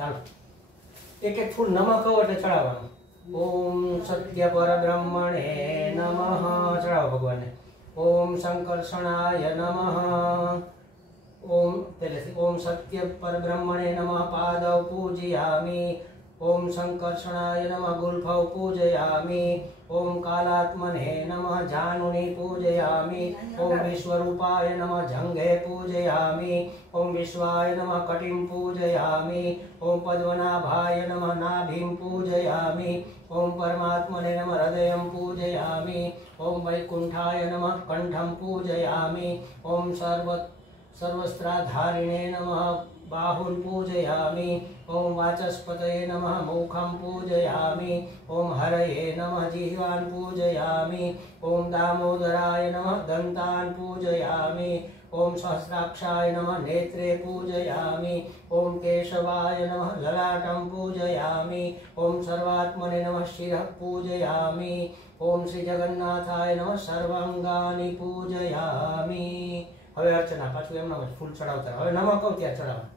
ચાલો एक एक फूल नमः कहो એટલે ચડાવવાનો। ओम सत्य परब्रह्मणे नमः चढ़ाओ भगवान ने। ओम संकर्षणाय नमः। ओम पहले से ओम सत्य परब्रह्मणे नमः पादौ पूजयामि। ओम संकर्षणाय नमः गुल्फौ पूजयामि। ओम कालात्मने नमः जानुनि पूजयामि। ओम विश्वरूपाय नमः जंघे पूजयामि। ओम विश्वाय नमः कटिं पूजयामि। ओम पद्मनाभाय नमः नाभिं पूजयामि। ओम परमात्मने नमः हृदयं पूजयामि। ओम वैकुंठाय नमः कंठं पूजयामि। ओम सर्वस्त्राधारिणे नमः बाहुं पूजयामि। ओम वाचस्पतये नमः मुखं पूजयामि। ओम हरये नमः जिह्वान् पूजयामि। ओम दामोदराय नमः दन्तान् पूजयामि। ओम सहस्राक्षाय नमः नेत्रे पूजयामि। ओम केशवाय नमः ललाटं पूजयामि। ओम सर्वात्मने नमः शिरः पूजयामि। ओम श्री जगन्नाथाय नमः सर्वांगानि पूजयामि। हवे अर्चना पाछुं एमनाम ज फूल चढ़ावता। हवे नमः कहूं त्यारे चढ़ाववाना।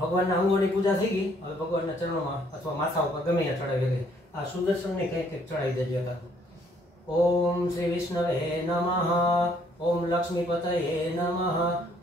भगवान अंगोनी पूजा थी गई। हवे भगवान चरणों में अथवा माथा पर गमे त्या चढ़ावी दे। आ सुदर्शन ने कई चढ़ावी देजो एकाद। ओम श्री विष्णवे नमः। ओम लक्ष्मीपतये नमः।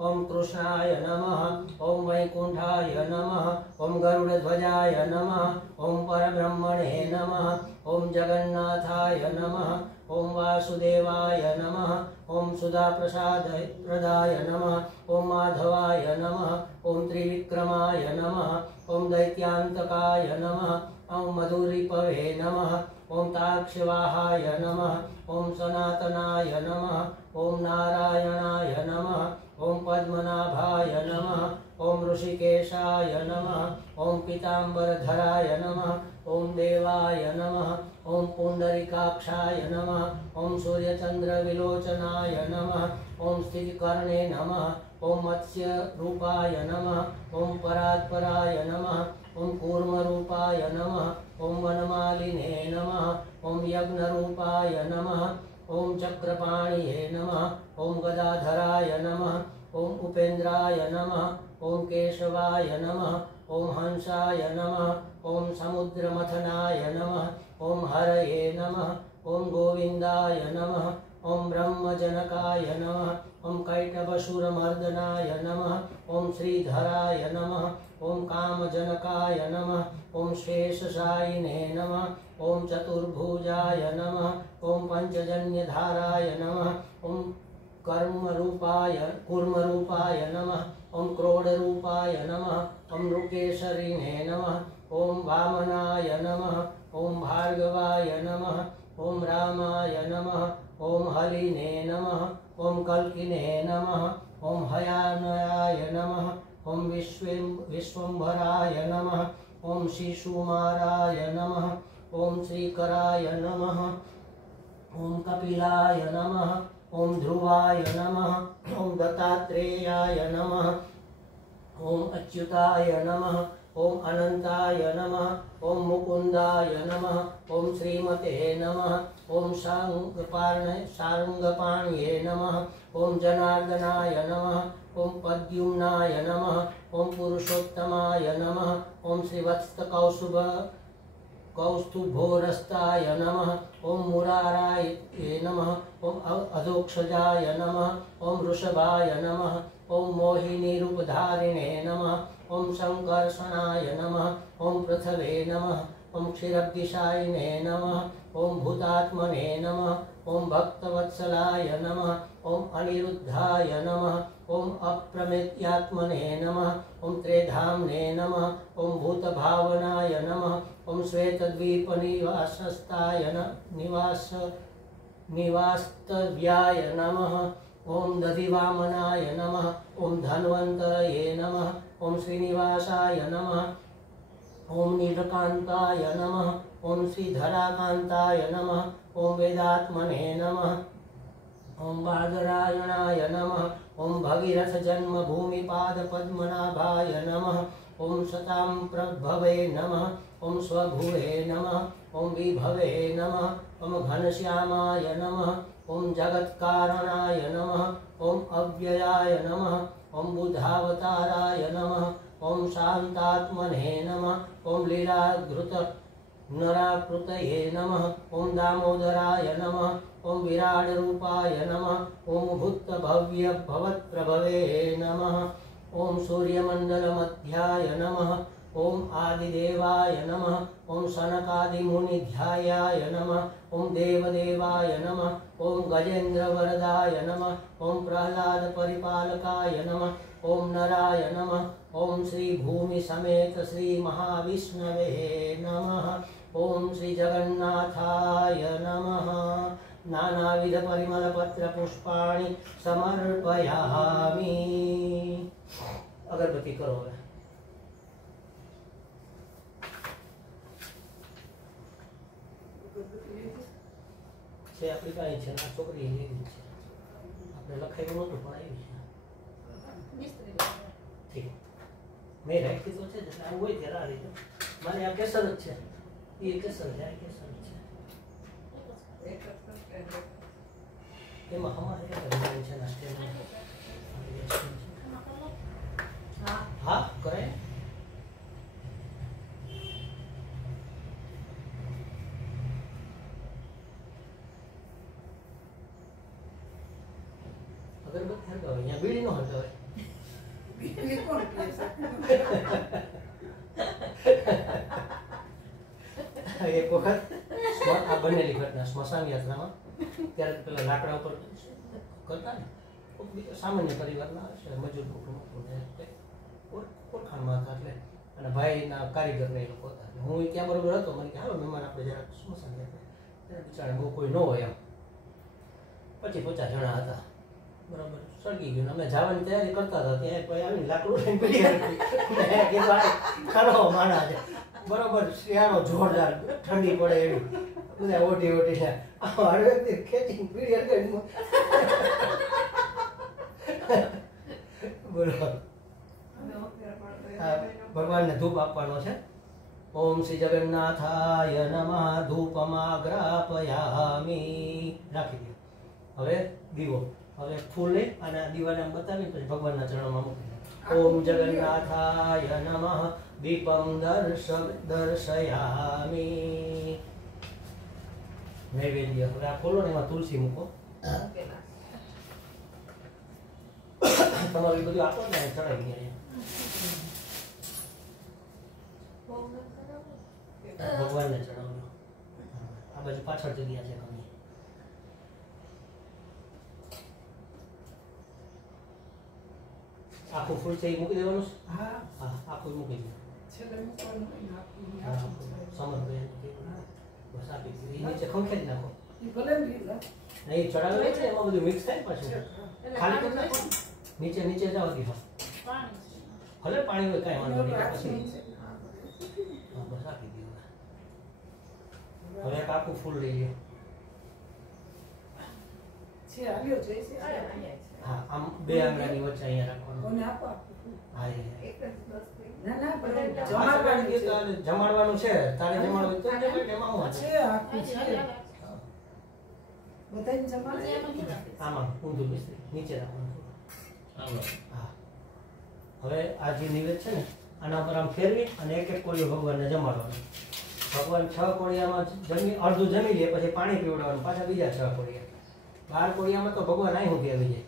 ओम कृष्णाय नमः। ओम वैकुंठाय नमः। ओम गरुड़ध्वजाय नमः। ओम परब्रह्मणे नमः। ओम जगन्नाथाय नमः। ओम वासुदेवाय नमः। ओम सुधाप्रसादप्रदाय नमः। ओम माधवाय नमः। ओम त्रिविक्रमाय नमः। ओम दैत्यान्तकाय नमः। ओम मधुरिपवे नमः। ओम ताक्षवाहाय नमः। ओम सनातनाय नमः। ओम नारायणाय नमः। ओम पद्मनाभाय नमः। ओम ऋषिकेशाय नमः। ओम पीताम्बरधराय नमः। ओम देवाय नमः। ओम पुंडरीकाक्षाय नमः। ओम सूर्यचंद्रविलोचनाय नमः। ओम स्थितिकर्णे नमः। ओम मत्स्यरूपाय नमः। ओम परात्पराय नमः। ओम कूर्मरूपाय नमः। ओम वनमालिने नमः। ओम यज्ञरूपाय नमः। ओम चक्रपाणिये नमः। ओम गदाधराय नमः। ओम उपेन्द्राय नमः। ओम केशवाय नमः। ओम हंसाय नमः। ओम समुद्रमथनाय नमः। ओम हरये नमः। ओम गोविंदाय नमः। ओम ब्रह्मजनकाय नमः। ओम कैटभशूरमर्दनाय नमः। ओम श्रीधराय नमः। ओम कामजनकाय नमः। ओम शेषशायिने नमः। ओम चतुर्भुजाय नमः। ओम पंचजन्यधाराय नमः। ओम कूर्मरूपाय नमः। ओम क्रोडरूपाय नमः। ओम रुकेशरिणे नमः। ओम वामनाय नमः। ओम भार्गवाय नमः। ओम रामाय नमः। ओम हलिने नमः। ओम कल्किने नमः। ओम हयानयाय नमः। ओम विश्वम्भराय नमः। ओम शिशुमाराय नमः। ओम श्रीकराय नमः। ओम कपिलाय नमः। ओम ध्रुवाय नमः। ओम दत्तात्रेयाय नमः। ओम अच्युताय नमः। ओम अनंताय नमः। ओम मुकुंदाय नमः। ओम श्रीमते नमः। ओम शार्ङ्गपाण्ये नमः। ओम जनार्दनाय नमः। ओम पद्युम्नाय नमः। ओम पुरुषोत्तमाय नमः। ओम कौस्तुभोरस्ताय नमः। ओम मुराराय नमः। ओम अधोक्षजाय नमः। ओम वृषभाय नमः। ओम मोहिनी रूपधारिणे नमः। ओम संकर्षणाय नमः। ओम पृथवे नमः। ओम क्षीरब्दिशायिने नमः। ओम भूतात्मने नमः। ओम भक्तवत्सलाय नमः। ओम अनिरुद्धाय नमः। ओम अप्रमेयात्मने नमः। ओम त्रेधाम्ने नमः। ओम भूतभावनाय नमः। ओम श्वेतद्वीपनिवासस्ताय निवास्तव्याय नमः। ओम दधिवामनाय नमः। ओम धन्वन्तरये नमः। ओम श्रीनिवासाय नमः। ओम नीलकांताय नमः। ओम श्रीधराकांताय नमः। ओम वेदात्मने नमः। ओम बादरायणाय नमः। ओम भगीरथ जन्मभूमिपाद पद्मनाभाय नमः। ओम शतां प्रभवे नमः। ओम स्वभुवे नमः। ओम विभवे नमः। ओम घनश्यामाय नमः। ओम जगत्कारणाय नमः। ओम अव्ययाय नमः। ओम बुधावताराय नमः। ओम शांतात्मने नमः। ओम लीलाधृत नराकृतये नमः। ओम दामोदराय नमः। ओम विराट रूपाय नमः। ओम भूत भव्य भवत्प्रभवे नमः। ओम सूर्यमंडलमध्याय नमः। ओम आदिदेवाय नमः। ओम सनकादिमुनिध्यायाय नमः। ओम देवदेवाय नमः। ओम गजेन्द्रवरदाय नमः। ओम प्रह्लाद परिपालकाय नमः। ओम नराय नमः। ओम श्री भूमि समेत श्री महाविष्णवे नमः। ओम श्री जगन्नाथाय नमः। नानाविध परिमल पत्र पुष्पाणि समर्पयामि। अगरबत्ती करो। છે આપણી પાસે છે આ છોકરી લેવી છે આપણે લખાયું નહોતું પણ આવી છે ઠીક મેં રાખી તો છે એટલે આવું હોય ત્યારે આ રીતે મારે આ કેસર જ છે એ કેસર છે આ કેસર છે એમાં અમારે એક ડિઝાઇન છે ના સ્ટેન્ડ હા કરે અગરબત્તી હરગાવે અહીંયા બીડી નો હરગાવે બીડી કોણ પીએ એક વખત આ બનેલી ઘટના સ્મશાન યાત્રામાં ત્યારે પેલા લાકડા ઉપર કરતા ને સામાન્ય પરિવારના છે મજૂર કુટુંબ ઓળખાણમાં હતા એટલે અને ભાઈના કારીગરને એ લોકો હતા હું ત્યાં બરોબર હતો મને કે હાલો મહેમાન આપણે જરાક સ્મશાન યાત્રા બિચારા બહુ કોઈ ન હોય એમ 25-50 જણા હતા બરાબર સળગી ગયું અમે જવાની તૈયારી કરતા હતા ત્યાં કોઈ આવીને લાકડું લઈને પડી ગયા ખરો માણા છે બરોબર શિયાળો જોરદાર ઠંડી પડે એવી બધા ઓટી હળવે ખેંચી પીડી હરગાવી બરોબર ભગવાનને ધૂપ આપવાનો છે ઓમ શ્રી જગન્નાથાય નમઃ ધૂપમાગ્રાપયામિ રાખી દો હવે દીવો હવે ફૂલ લઈ અને દીવાને આમ બતાવી પછી ભગવાનના ચરણોમાં મૂકી ઓમ જગન્નાથાય નમઃ દીપમ દર્શયામિ નૈવેદ્ય હવે આ ખોલો ને એમાં તુલસી મૂકો તમારું બધું આપો ને ચડાવી દે ભગવાનને ચડાવજો આ બાજુ પાછળ જગ્યા છે ઘણી આખું ફૂલ છે એ મૂકી દેવાનું હા હા આખું મૂકી દો બસ આપી દીધું એ નીચે ખંખેરી નાખો નહીં ચડાવેલું છે એમાં બધું મિક્સ થાય પાછું ખાલી કરી નાખો નીચે નીચે જાવ દીધો ભલે પાણી હોય કાંઈ વાંધો નહીં પછી બસ આપી દીધું હવે એક આખું ફૂલ લઈ લો હા આમ બે આંગળાની વચ્ચે અહીંયા રાખવાનું હા જમાડવાનું છે તારે જમાડવું તો એમાં હું છે આમાં ઊંધું મિશ્રી નીચે રાખવાનું હા હવે આ જે નિવેદ છે ને આના પર આમ ફેરવી અને એક એક કોળીઓ ભગવાનને જમાડવાનું ભગવાન 6 કોળિયામાં જમી અડધું જમી લે પછી પાણી પીવડાવવાનું પાછા બીજા 6 કોળિયા 12 કોળિયામાં તો ભગવાન અહીં સુધી આવી જાય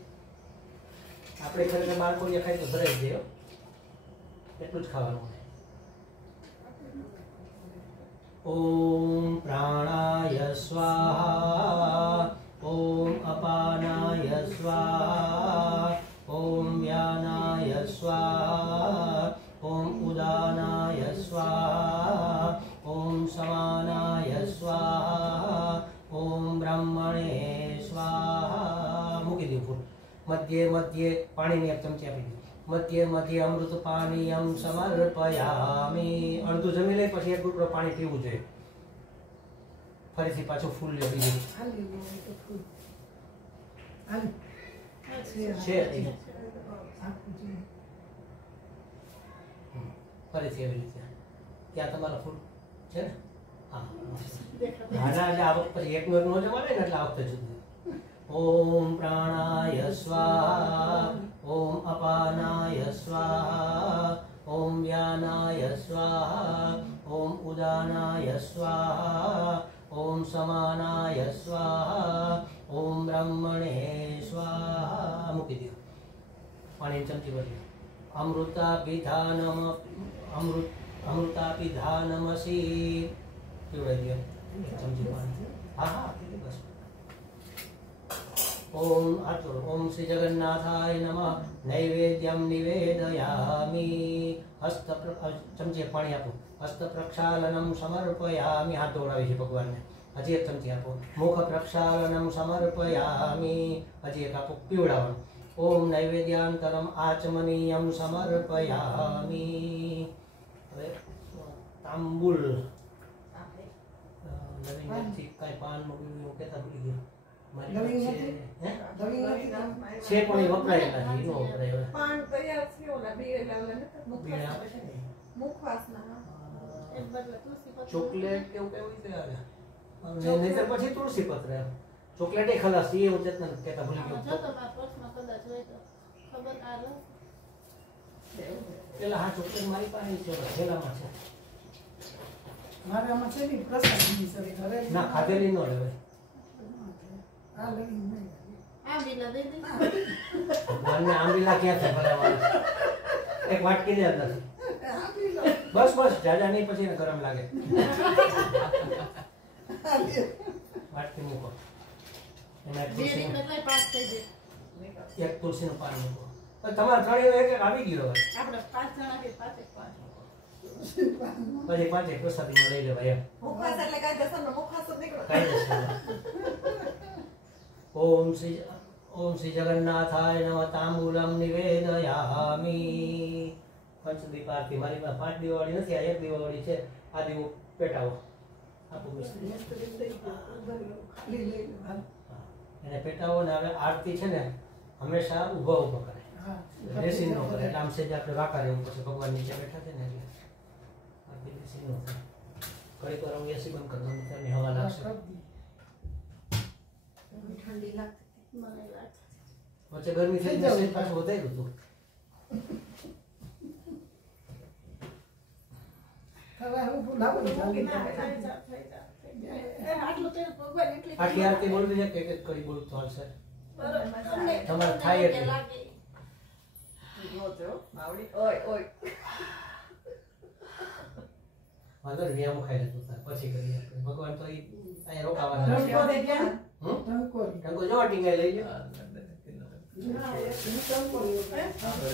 આપણે ખરેખર 12 કોળિયા ખાઈ તો ધરાઈ જાય એટલું જ ખાવાનું ઓમ પ્રાણાય સ્વાહા ઓમ અપાનાય સ્વાહા ઓમ વ્યાનાય સ્વાહા ઓમ ઉદાનાય સ્વાહા ઓમ સમાનાય સ્વાહા ઓમ બ્રહ્મણે સ્વાહા મૂકી દઉં ફૂલ મધ્ય મધ્ય પાણીની એક ચમચી આપી દીધી મધ્ય મધ્ય અમૃત પાણીયમ સમર્પયામિ અડધું જમી લે પછી એક ઘૂંટડો પાણી પીવું જોઈએ ફરીથી પાછું ફૂલ લેવી જોઈએ ફરીથી એવી રીતે ક્યાં તમારા ફૂલ છે ને હા આ વખત પછી એક નો જમાડે ને એટલે આ વખતે જુદું ओम प्राणाय स्वाहा ओम अपानाय स्वाहा ओम व्यानाय स्वाहा ओम उदानाय स्वाहा ओम समानाय स्वाहा ओम ब्रह्मणे स्वाहा मूकी दो पानी चमची भरी अमृतापिधानमसि पीवड़ाई दियो चमची पानी हाँ हाँ बस ओम श्री जगन्नाथाय नमः नैवेद्यं निवेदयामि चमची पानी आपो हस्त प्रक्षालनं समर्पयामि हाथ धोवड़ावे छे भगवान ने हजी एक चमची आपो मुख प्रक्षालनं समर्पयामि हजी एक आपो पीवड़ावो ओम नैवेद्यांतरम आचमनीयं समर्पयामि तांबूल नवीन काय पान मगवी केता भूली गयो छे पण वपरायेला છે નો વપરાય પાન તૈયાર છે ઓલા બીએલા ને મુખવાસના એક બદલે તુલસી પત્ર ચોકલેટ કેવું કેવું છે આવે નહીતર પછી તુલસી પત્ર ચોકલેટ એ ખલાસ એ ઉચેતન કેતા ભૂલી ગયો જો તો મારા પર્સમાં કદાચ હોય તો ખબર આલો પેલા હા ચોકલેટ મારી પાસે છે થેલામાં છે મારે આમાં છે ને પ્રસાદ ની સરે ઘરે ના ખાધેલી નો લેવાય આ લઈ નહીં આ બીલા દે દે ભગવાનને આંબીલા ક્યાં છે ભલા માણસ એક વાટકી દે અંદર આપી લો બસ બસ જાજા નહીં પછી એને ગરમ લાગે વાટકી મૂકો એમાં એક બે તુલસીનું- રીત એટલે પાસ થઈ દે એક તુલસીનું પાન મૂકો પણ તમારે ત્રણેય એક એક આવી ગયો હવે આપણે 5 જણા કે 5 પછી પાંચે પ્રસાદીમાં લઈ લેવાય એમ મુખવાસ એટલે કાઈ દસમનો મુખવાસ જ નીકળો કાયદેસર ओम श्री जगन्नाथाय नमः तांबूलम निवेदयामि पंचदीप आरती मारी में 5 दिवाળી નથી આ એક દિવાળી છે આ દીવો પેટાવો આપો મિસ્ત્રી ખાલી લઈ લો એને પેટાવો ને હવે આરતી છે ને હંમેશા ઊભા ઊભા કરે હા બેસી ન કરે એટલે આમ સેજ આપણે વાકા રહેવું પછી ભગવાન નીચે બેઠા છે ને એટલે આરતી બેસી ન થાય ઘડી પર હું એસી બંધ કરી દઉં ત્યાંની હવા લાગશે ઠંડી લાગતી મને લાગે વચ્ચે ગરમી થઈ જશે પાછું વધાર્યું હતું હવે હું લાવો જલ્દી આટલું તે ભગવાન એટલી આટલી આરતી બોલવી છે કે એક કરી બોલું તો હાલશે તમારે થાય એટલી લાગે જોજો માવડી ઓય ઓય વાંધો નહીં નિયમો ખાઈ લેતું તાર પછી કરીએ આપણે ભગવાન તો અહીંયા રોકાવાના છે ટંકો દે ગયા હમ ટંકો ટંકો જો ટીંગાઈ લઈ લો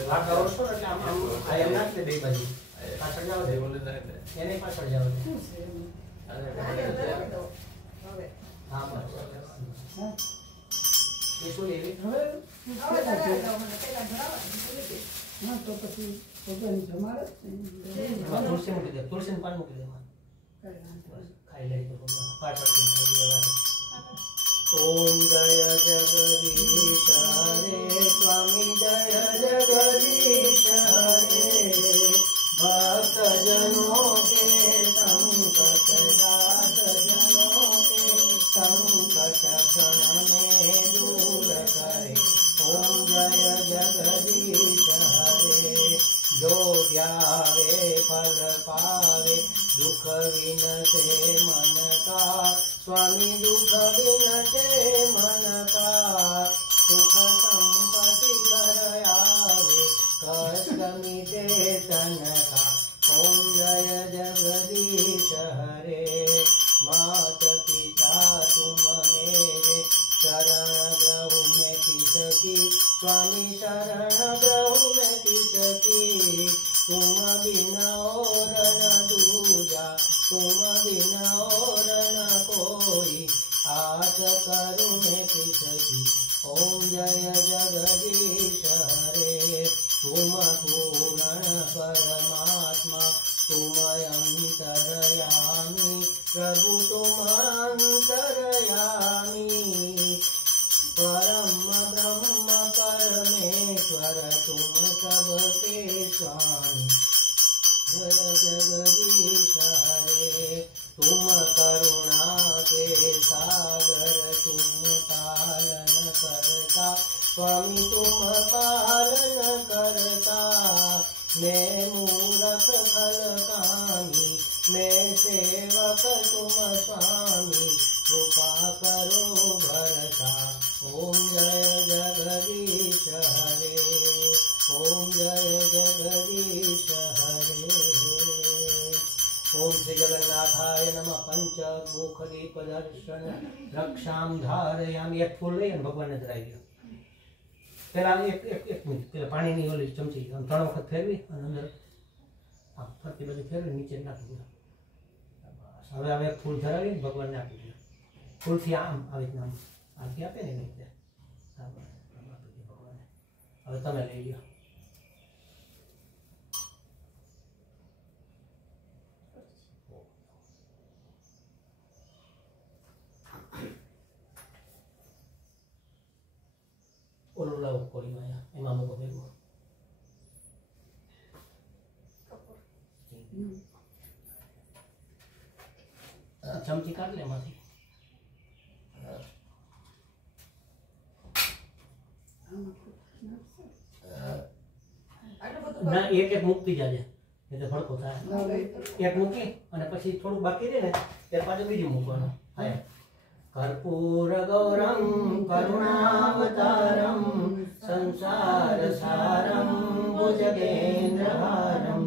વાકા ઓછો એટલે આમ આમ આ એમ નાખ દે બે બાજુ પાછળ જાવ દે એને પાછળ જાવ દે હા બસ એ શું લેવી હવે હવે જરા દો મને પેલા જણાવો હા તો પછી પોતાની જમાડે એમાં તુલસી મૂકી દે તુલસીનું પાન મૂકી દે એમાં બસ ખાઈ લે તો ભગવાન પાછળ ખાઈ લેવા ओम जय जगदीश हरे स्वामी जय जगदीश हरे भक्त जनों के संकट दास जनों के संकट क्षण में दूर करे ओम जय जगदीश हरे जो ध्यावे फल पावे दुख विनते मन का स्वामी दुख विनते मन का सुख संपत्ति घर आवे कष्ट मिटे तन का ओम जय जगदीश हरे मात पिता तुम मेरे शरण ग्रहु में किसकी स्वामी शरण ग्रहु में किसकी तुम बिना और न दूजा तुम बिना और न कोई आस करूं मैं किसकी ओम जय जगदीश हरे तुम पूर्ण परमात्मा तुम अंतरयामी प्रभु तुम अंतरयामी परम ब्रह्म परमेश्वर तुम सबके स्वामी जय जगदीश हरे तुम करुणा के सागर तुम पालन करता स्वामी तुम पालन करता मैं मूरख फल कामी, मैं सेवक तुम स्वामी, कृपा करो भरता। ओम जय जगदीश हरे, ओम जय जगदीश हरे। ओम श्री जगन्नाथाय नमः। पंचमुख दीप दर्शन रक्षाम धारयामी। एक फूल लई भगवान ने धराई दो। पहला एक मिनिट पहला पानी ની ઓલી ચમચી ત્રણ વખત ફેરવી અને અંદર ફરતી બધી ફેરવી નીચે નાખી દો। બસ હવે હવે ફૂલ ધરાવી ભગવાનને આપી દો। ફૂલથી આમ આવી રીતના આરતી આપે ને એવી રીતે આપી દો ભગવાનને। હવે તમે લઈ લ્યો। ઓલું લાવો કોળીમાં અહીંયા એમાં મૂકો ભેગું। ચમચી કાઢ લે એમાંથી। ના એક એક મૂકતી જાજે એટલે ભડકો થાય। એક મૂકી અને પછી થોડું બાકી રહે ને ત્યાર પાછું બીજું મૂકવાનું। હા कर्पूर गौरम करुणावतारम संसार सारम भुजगेन्द्रहारम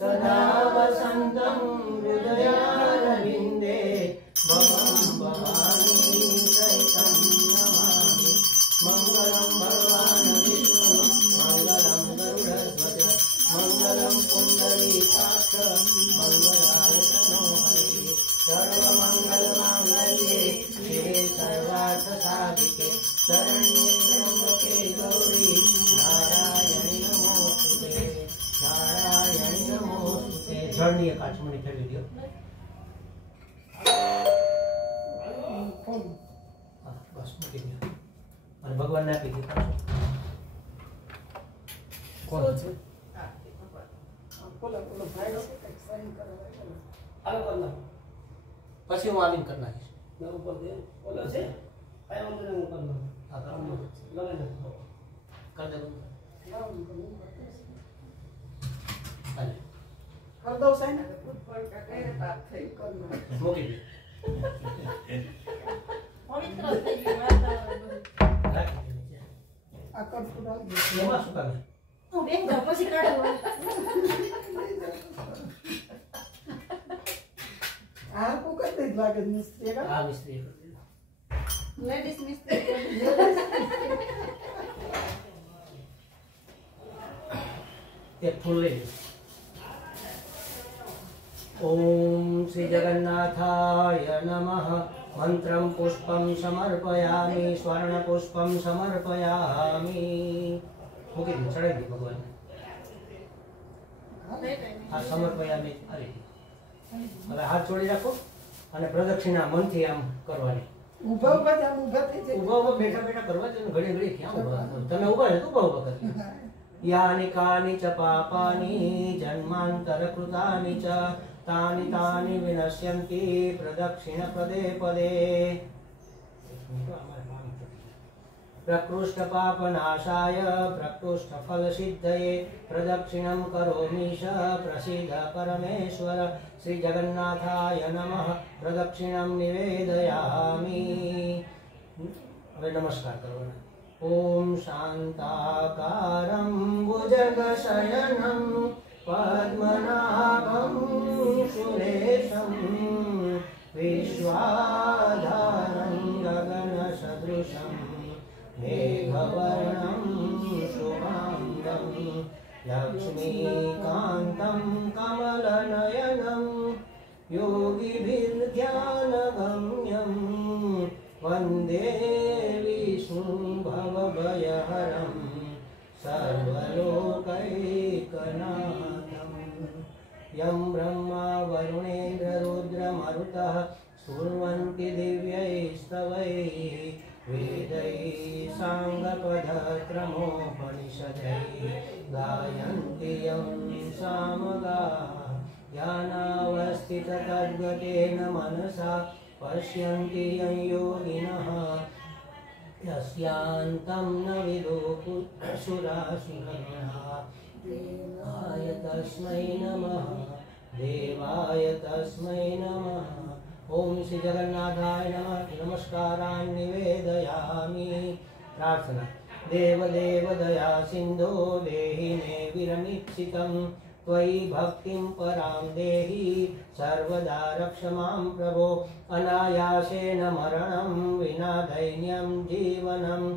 सदा वसंतम हृदयारविंदे भवं भवानी सहितं नमामि। मंगलम भगवान विष्णु मंगलम गरुड़ध्वज मंगलम पुंडरीकाक्ष मंगलाय तनो हरि। सर्वमंगल मांगल्ये शिवे सर्वार्थ साधिके शरण्ये त्र्यंबके गौरी नारायणी नमोस्तुते नारायणी नमोस्तुते। जळनी एक आचमणी फेरवी दो। बस मूकी दो અને ભગવાનને આપી દો। કોણ છે? બોલો બોલો ભાઈ છે કંઈક સાઈન કરવા આવે બોલો પછી હું આવીને કરી નાખીશ। ના ઉપર દે ઓલો છે આયા અંદર હું કરી લઉં। હા કરો લગે ને કર દે બંધ હાલે કર દઉં સાઈન મૂકી દે પવિત્ર થઈ ગયું વાતાવરણ બધું। રાખી દે નીચે। આ કરતું ડાલ દે એમાં શું કામે? હું બેન જાઉં પછી કાઢું। આ કો કરતે જ લાગે મિસ્ત્રી કા આ મિસ્ત્રી કરી દીધો। લેડીઝ મિસ્ત્રી एक फूल ले लो। ओम श्री जगन्नाथाय नमः। मंत्रं पुष्पं समर्पयामि स्वर्ण पुष्पं समर्पयामि। मूकी दो चढ़ाई दो भगवान आ समर्पयामि। अरे હવે હાથ જોડી રાખો અને પ્રદક્ષિણા મનથી આમ કરવાની। ઊભા ઊભા જામ ઊભા થઈ જાય ઊભા ઊભા બેઠા બેઠા કરવા દે ઘડી ઘડી ક્યાં ઊભા છો? તમે ઊભા છો તો ઊભા ઊભા કરજો। यानि कानि च पापानि जन्मान्तरकृतानि च तानि तानि विनश्यन्ति प्रदक्षिण पदे पदे। प्रकृष्ट पापनाशाय प्रकृष्ट फल सिद्धये प्रदक्षिणं करोमीश प्रसीद परमेश्वर। श्री जगन्नाथाय नमः। प्रदक्षिणं निवेदयामि। હવે નમસ્કાર કરવાના। ओम शांताकारं भुजगशयनं पद्मनाभं सुरेशं विश्वाधारं गगनसदृशं मेघवर्णं शुभांगं लक्ष्मीकान्तं कमलनयनं योगिभिर्ध्यानगम्यं वन्दे विष्णुं भवभयहरं सर्वलोकैकनाथं। यं ब्रह्मा वरुणेन्द्र रुद्रमरुतः स्तुवन्ति दिव्यैस्तवैः वेदैः साङ्गपदक्रमोपनिषदैः गायन्ति यं सामगाः। ज्ञानावस्थिततद्गतेन मनसा पश्यन्ति यं योगिनः यस्यान्तं न विदुः सुरासुरगणाः। देवाय तस्मै नमः देवाय तस्मै नमः। ओम श्री जगन्नाथाय नमः। नमस्कारान् निवेदयामि। प्रार्थना। देवदेव दया सिन्धो देहि मे विरमीक्षितं त्वयि भक्तिं परां देहि सर्वदा रक्ष मां प्रभो। अनायासेन मरणं विना दैन्यं जीवनं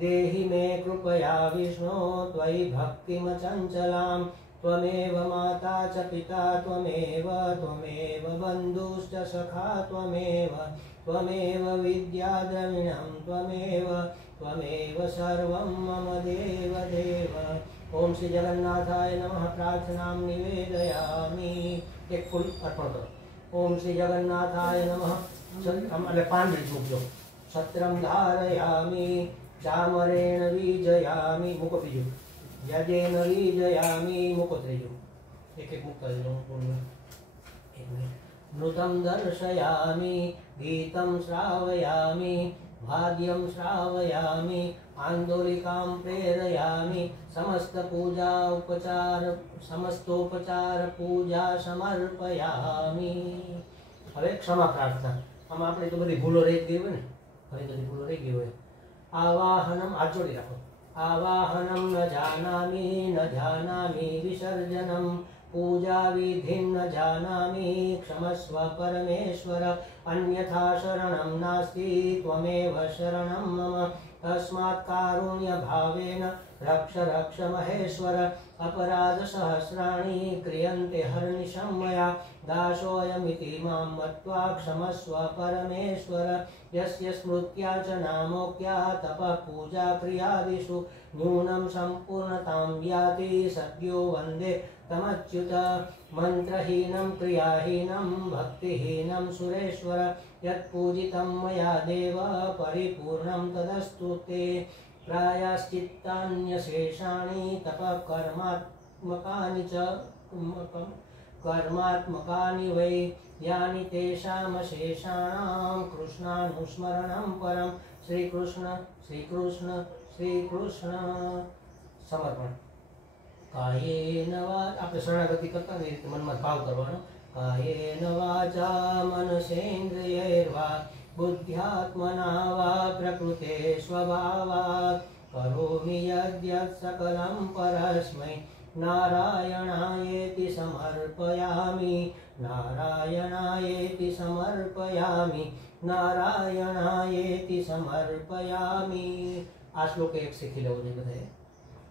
देहि मे कृपया विष्णो त्वयि भक्तिमचञ्चलां। त्वमेव माता च पिता त्वमेव बन्धुश्च सखा त्वमेव विद्या द्रविणं त्वमेव सर्वं मम देव देव। ओम श्री जगन्नाथाय नमः। प्रार्थनां निवेदयामि। एक फूल अर्पण करो। ओम श्री जगन्नाथाय नमः। એટલે પાંચ રીત મૂકજો। છત્રમ ધારયામિ ચામરેણ વિજયામિ મૂકો બીજું। યજેન વિજયામિ મૂકો ત્રીજું। એક એક મૂકતા જજો। નૃतं દર્શયામિ ગીतं શ્રાવયામિ वाद्यं श्रावयामि आन्दोलिकां प्रेरयामि समस्तोपचार पूजा समर्पयामि। હવે ક્ષમા પ્રાર્થના। આમાં આપણે તો બધી ભૂલો રહી ગઈ હોય ને, ઘણી બધી ભૂલો રહી ગઈ હોય। આવાહનમ હાથ જોડી રાખો। આવાહનમ ન જાનામિ વિસર્જનમ पूजा विधिं न जानामि क्षमस्व परमेश्वर अन्यथा शरणं नास्ति त्वमेव शरणं मम। तस्मात् कारुण्य भावेन रक्ष महेश्वर। अपराध सहस्राणि क्रियन्ते हर्निशं मया दासोऽयमिति मां मत्वा क्षमस्व परमेश्वर। यस्य स्मृत्या च नामोक्त्या तपः पूजा क्रियादिषु न्यूनं सम्पूर्णतां याति सद्यो वन्दे तमच्युत। मन्त्रहीनं क्रियाहीनं भक्तिहीनं सुरेश्वर। यत्पूजितं मया देव परिपूर्णं तदस्तु ते। प्रायश्चित्तान्यशेषाणि तपः कर्मात्मकानि वै यानि तेषामशेषाणां कृष्णानुस्मरणं परं। श्रीकृष्ण श्रीकृष्ण श्रीकृष्ण। समर्पण। कायेन આપણે શરણાગતિ કરતા ને રીતે મનમાં ભાવ કરવાનો। कायेन वाचा मनसेन्द्रियैर्वा बुद्ध्यात्मना वा प्रकृते स्वभावात् करोमि यद्यत् सकलं परस्मै नारायणायेति समर्पयामि नारायणायेति समर्पयामि नारायणायेति समर्पयामि। આ શ્લોક એક શીખી લેવો જોઈએ બધાએ।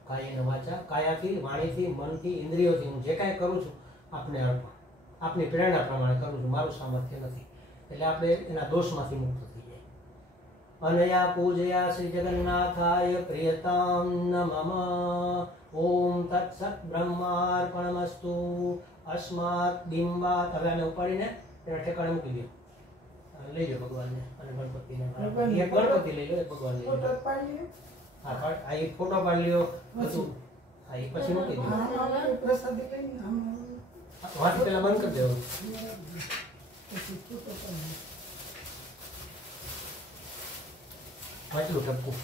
કાયેન વાચા કાયાથી વાણીથી મનથી ઇન્દ્રિયોથી હું જે કાંઈ કરું છું આપને અર્પણ, આપની પ્રેરણા પ્રમાણે કરું છું, મારું સામર્થ્ય નથી। એટલે આપણે એના દોષમાંથી મુક્ત થઈ જાય। अनया पूजया श्री जगन्नाथाय प्रियतां नमः। ओम तत्सत् ब्रह्मार्पणमस्तु। अस्मात् बिंबात् હવે આને ઉપાડીને એના ઠેકાણે મૂકી દો। લઈ લો ભગવાનને અને ગણપતિને। એક ગણપતિ લઈ લો, એક ભગવાન લઈ લો। ફોટો પાડી લ્યો। હા આ એક ફોટો પાડી લ્યો બધું। હા એ પછી મૂકી દો। પ્રસાદી લઈને આમ વાત પેલા બંધ કરી દેવો। પછી ફોટો પાડી વાંચલું ટપકું।